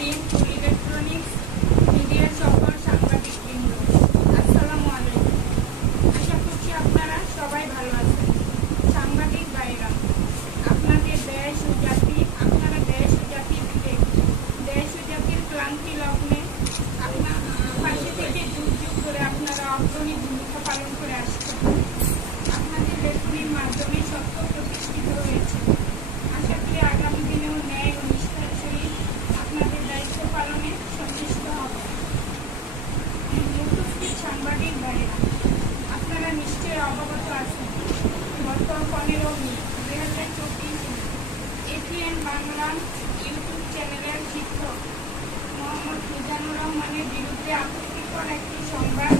Print, electronics, media সকল সাংবাদিকবৃন্দ, আসসালামু আলাইকুম। আশা করছি আপনারা সবাই ভালো আছেন। সাংবাদিক ভাইরা, আপনাদের দেশ ও জাতি, আপনারা দেশ ও জাতির দেশ ও জাতির ক্লান্তি লগ্নে পাশে থেকে যুগ যুগ ধরে আপনারা অগ্রণী ভূমিকা পালন করে আসছেন। আপনাদের লেখনীর মাধ্যমে সত্য প্রতিষ্ঠিত হয়েছে। আশা করি আগামী দিনেও ন্যায় ও নিষ্ঠার সহিত আপনাদের দায়িত্ব পালনে সচেষ্ট হবে। উপস্থিত সাংবাদিক ভাইয়েরা, আপনারা নিশ্চয়ই অবগত আছেন গত 15 মে 2024 এটিএন বাংলা ইউটিউব চ্যানেলের শিক্ষক মোহাম্মদ মিজানুর রহমানের বিরুদ্ধে আপত্তিকর একটি সংবাদ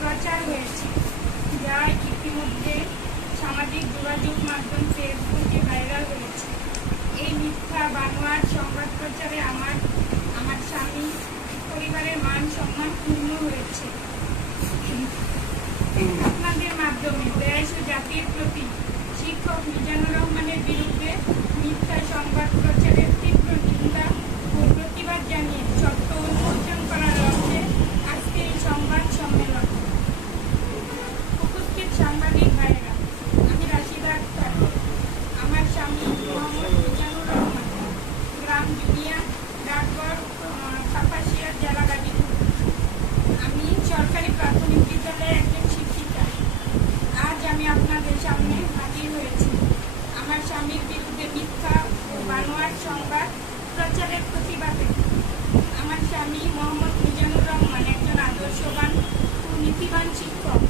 প্রচার হয়েছে, যা ইতিমধ্যে সামাজিক যোগাযোগ মাধ্যম ফেসবুকে ভাইরাল হয়েছে। এই মিথ্যা বানোয়ার সংবাদ প্রচারে আমার স্বামী পরিবারের মান সম্মান ক্ষুণ্ণ হয়েছে। আপনাদের মাধ্যমে দেশ ও জাতির প্রতি শিক্ষক মিজানুর রহমানের বিরুদ্ধে মিথ্যা সংবাদ প্রচারের তীব্র নিন্দা ও প্রতিবাদ জানিয়ে সত্য উন্মোচন করার লক্ষ্যে আজকে এই সংবাদ সম্মেলন। উপস্থিত সাংবাদিক ভাইয়েরা, আমি রাশিদা আক্তার, আমার স্বামী মোহাম্মদ মিজানুর রহমান, গ্রাম জুনিয়া, ডাকঘর, কাপাসিয়া, জেলা গাজীপুর। আমি সরকারি প্রাথমিক বিদ্যালয়ে একজন শিক্ষিকা। আজ আমি আপনাদের সামনে হাজির হয়েছি আমার স্বামীর বিরুদ্ধে মিথ্যা ও বানোয়ার সংবাদ প্রচারের প্রতিবাদে। আমার স্বামী মোহাম্মদ মিজানুর রহমান একজন আদর্শবান ও নীতিবান শিক্ষক।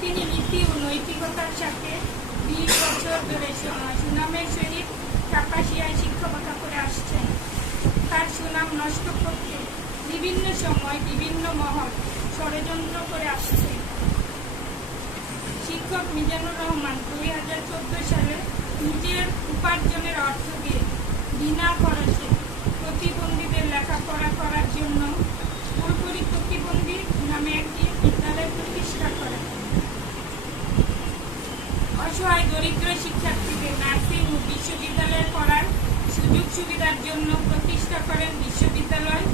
তিনি নীতি ও নৈতিকতার সাথে 20 বছর ধরে সুনামের সহিত কাপাসিয়ায় শিক্ষকতা করে আসছেন। তার সুনাম নষ্ট করতে বিভিন্ন সময় বিভিন্ন মহল ষড়যন্ত্র করে আসছে। শিক্ষক মিজানুর রহমান 2014 সালে নিজের উপার্জনের অর্থ দিয়ে বিনা খরচে প্রতিবন্ধীদের লেখাপড়া করার জন্য পুরোপুরি প্রতিবন্ধী নামে একটি বিদ্যালয় প্রতিষ্ঠা করেন। অসহায় দরিদ্র শিক্ষার্থীদের নার্সিং ও বিশ্ববিদ্যালয়ে পড়ার সুযোগ সুবিধার জন্য প্রতিষ্ঠা করেন বিশ্ববিদ্যালয়